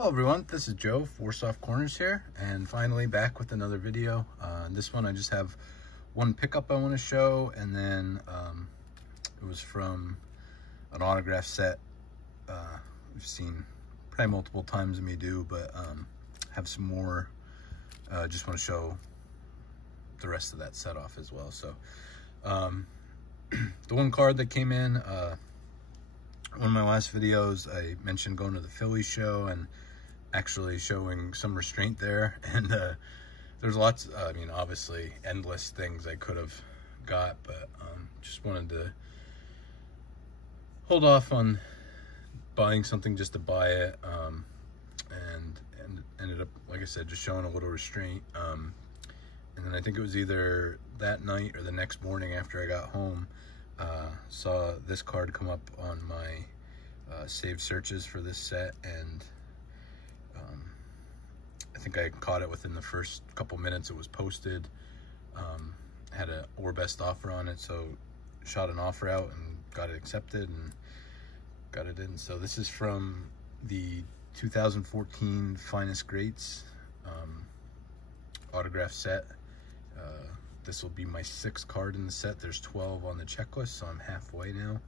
Hello everyone, this is Joe, Four Soft Corners here, and finally back with another video. This one I just have one pickup I want to show, and then it was from an autograph set we've seen probably multiple times of me do, but have some more. Just want to show the rest of that set off as well. So the one card that came in, one of my last videos, I mentioned going to the Philly show and actually showing some restraint there, and there's lots, I mean, obviously endless things I could have got, but just wanted to hold off on buying something just to buy it, and ended up, like I said, just showing a little restraint. And then I think it was either that night or the next morning after I got home, saw this card come up on my saved searches for this set, and I think I caught it within the first couple minutes it was posted. Had a or best offer on it, so shot an offer out and got it accepted and got it in. So this is from the 2014 Finest Greats autograph set. This will be my 6th card in the set. There's 12 on the checklist, so I'm halfway now.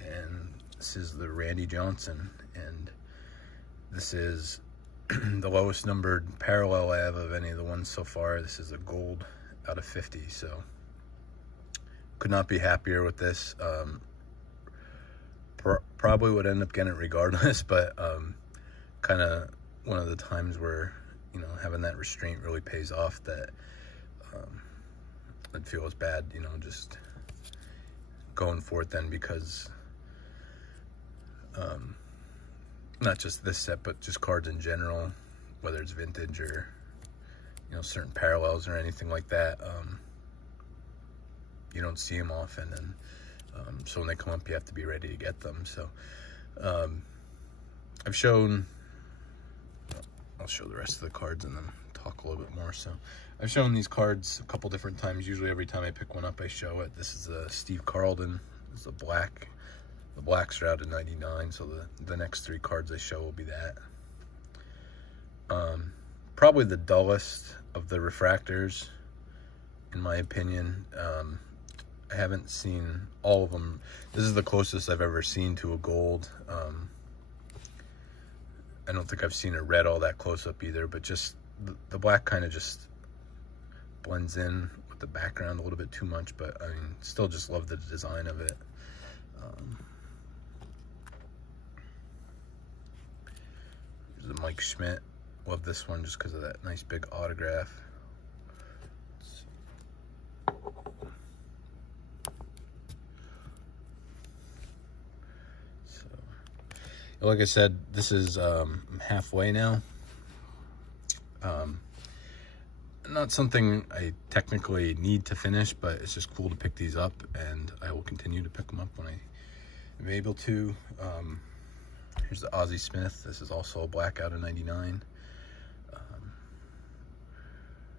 And this is the Randy Johnson, and this is the lowest numbered parallel I have of any of the ones so far. This is a gold out of 50, so could not be happier with this. Probably would end up getting it regardless, but kind of one of the times where, you know, having that restraint really pays off, that I'd feel as bad, you know, just going for it then, because not just this set, but just cards in general, whether it's vintage or, you know, certain parallels or anything like that, you don't see them often, and so when they come up, you have to be ready to get them. So I've shown, I'll show the rest of the cards and then talk a little bit more. So I've shown these cards a couple different times. Usually every time I pick one up, I show it. This is a Steve Carlton. This is a black. The blacks are out of 99, so the next 3 cards I show will be that. Probably the dullest of the refractors, in my opinion. I haven't seen all of them. This is the closest I've ever seen to a gold. I don't think I've seen a red all that close up either, but just the black kind of just blends in with the background a little bit too much, but I mean, still just love the design of it. Here's the Mike Schmidt. Love this one just because of that nice big autograph. So, like I said, this is I'm halfway now. Not something I technically need to finish, but it's just cool to pick these up, and I will continue to pick them up when I am able to. Here's the Ozzie Smith. This is also a black out of 99.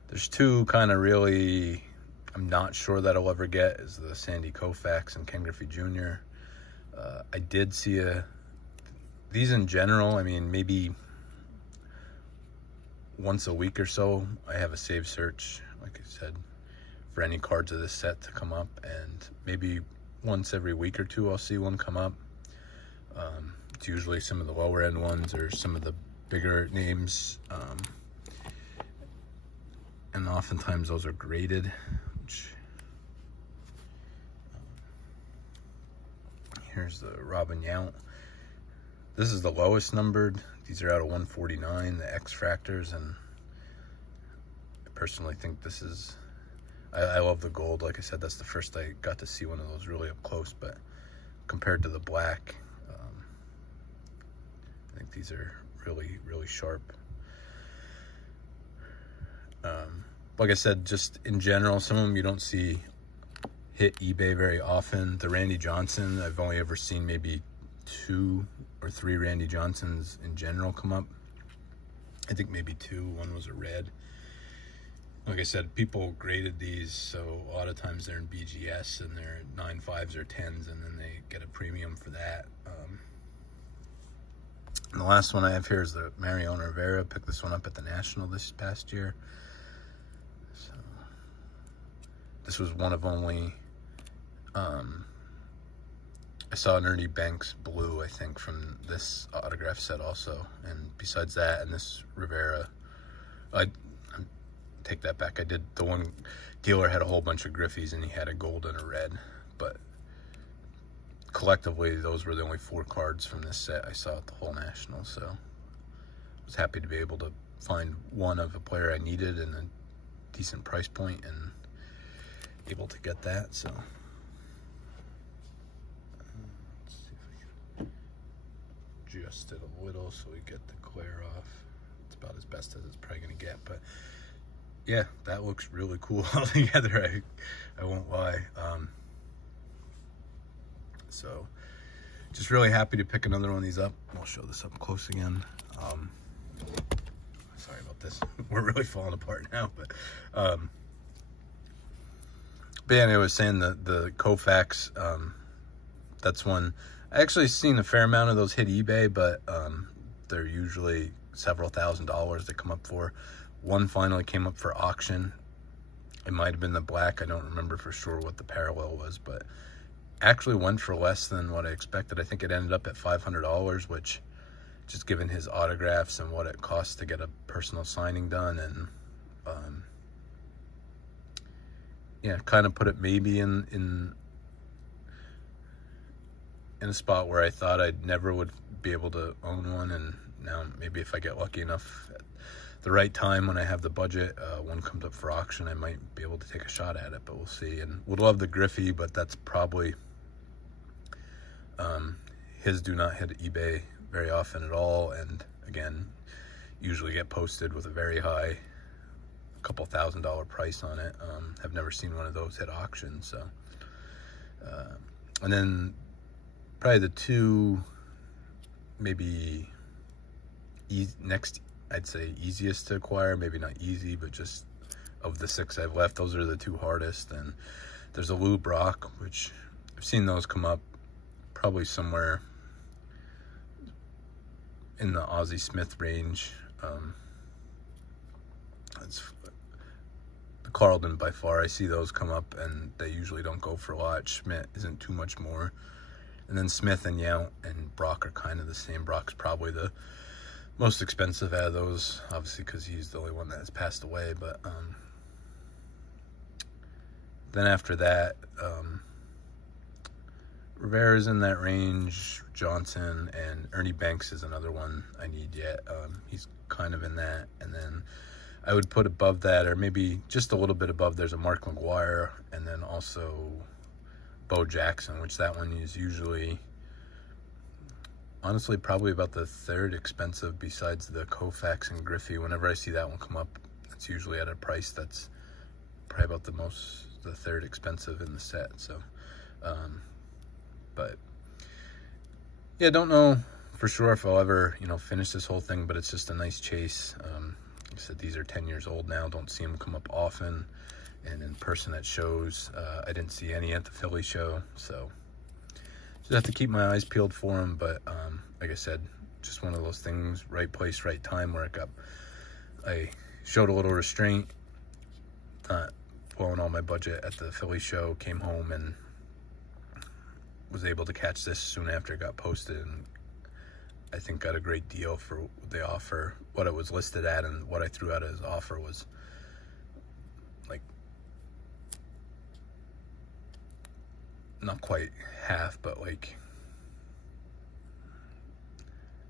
There's 2 kind of really I'm not sure that I'll ever get, is the Sandy Koufax and Ken Griffey Jr. I did see these in general, I mean, maybe once a week or so, I have a save search, like I said, for any cards of this set to come up, and maybe once every week or 2 I'll see one come up. It's usually some of the lower end ones or some of the bigger names, and oftentimes those are graded, which, here's the Robin Yount. This is the lowest numbered. These are out of 149, the X-Fractors, and I personally think this is, I love the gold. Like I said, that's the first I got to see one of those really up close, but compared to the black, I think these are really, really sharp. Like I said, just in general, some of them you don't see hit eBay very often. The Randy Johnson, I've only ever seen maybe 2 or 3 Randy Johnsons in general come up. I think maybe 2. One was a red. Like I said, people graded these, so a lot of times they're in BGS and they're 9.5s or 10s, and then they get a premium for that. And the last one I have here is the Mariano Rivera. Picked this one up at the National this past year. So this was one of only, I saw an Ernie Banks blue, I think, from this autograph set also. And besides that, and this Rivera, I take that back. I did, the one dealer had a whole bunch of Griffies and he had a gold and a red. But collectively, those were the only 4 cards from this set I saw at the whole National. So I was happy to be able to find one of a player I needed and a decent price point and able to get that. So let's see if I can adjust it a little so we get the glare off. It's about as best as it's probably going to get, but yeah, that looks really cool altogether. I won't lie. So just really happy to pick another one of these up. We'll show this up close again. Sorry about this. We're really falling apart now, but yeah, I was saying the Koufax, that's one I actually seen a fair amount of those hit eBay, but they're usually several $1,000s they come up for. One finally came up for auction. It might have been the black. I don't remember for sure what the parallel was, but actually went for less than what I expected. I think it ended up at $500, which, just given his autographs and what it costs to get a personal signing done, and yeah, kind of put it maybe in a spot where I thought I never would be able to own one, and now maybe if I get lucky enough at the right time when I have the budget, one comes up for auction, I might be able to take a shot at it, but we'll see. And would love the Griffey, but that's probably his do not hit eBay very often at all, and again, usually get posted with a very high, couple $1,000 price on it. I've never seen one of those hit auction. So and then probably the two maybe next, I'd say easiest to acquire, maybe not easy, but just of the 6 I've left, those are the 2 hardest. And there's a Lou Brock, which I've seen those come up probably somewhere in the Ozzie Smith range. It's the Carlton by far. I see those come up and they usually don't go for a lot. Schmidt isn't too much more. And then Smith and Yount and Brock are kind of the same. Brock's probably the most expensive out of those, obviously, because he's the only one that has passed away. But then after that, Rivera's in that range, Johnson, and Ernie Banks is another one I need yet. He's kind of in that. And then I would put above that, or maybe just a little bit above, there's a Mark McGuire, and then also Bo Jackson, which that one is usually, honestly, probably about the 3rd expensive besides the Koufax and Griffey. Whenever I see that one come up, it's usually at a price that's probably about the 3rd expensive in the set. So, but yeah, don't know for sure if I'll ever, finish this whole thing, but it's just a nice chase. Like I said, these are 10 years old now. Don't see them come up often. And in person at shows, I didn't see any at the Philly show. So just have to keep my eyes peeled for them. But like I said, just one of those things, right place, right time, where I showed a little restraint, not blowing all my budget at the Philly show, came home and was able to catch this soon after it got posted, and I think got a great deal for the offer. What it was listed at and what I threw out as offer was like not quite half, but like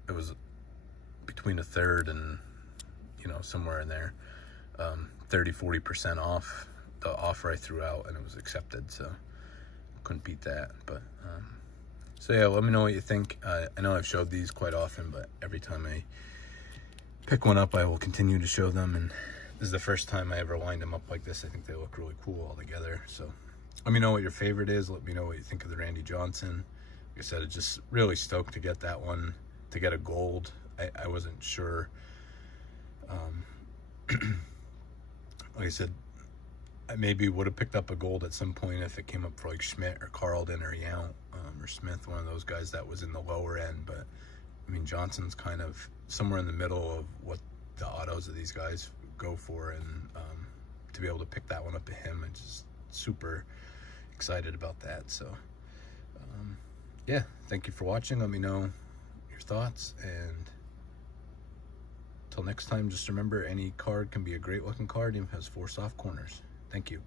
it was between a third and somewhere in there, 30-40% off the offer I threw out, and it was accepted. So couldn't beat that. But so yeah, let me know what you think. I know I've showed these quite often, but every time I pick one up, I will continue to show them, and this is the first time I ever lined them up like this. I think they look really cool all together. So let me know what your favorite is. Let me know what you think of the Randy Johnson. Like I said, I'm just really stoked to get that one, to get a gold. I wasn't sure. Like I said, I maybe would have picked up a gold at some point if it came up for like Schmidt or Carlton or Yount or Smith, one of those guys that was in the lower end. But I mean, Johnson's kind of somewhere in the middle of what the autos of these guys go for, and to be able to pick that one up to him, I'm just super excited about that. So yeah, thank you for watching. Let me know your thoughts, and till next time, just remember, any card can be a great looking card, even if it has 4 soft corners. Thank you.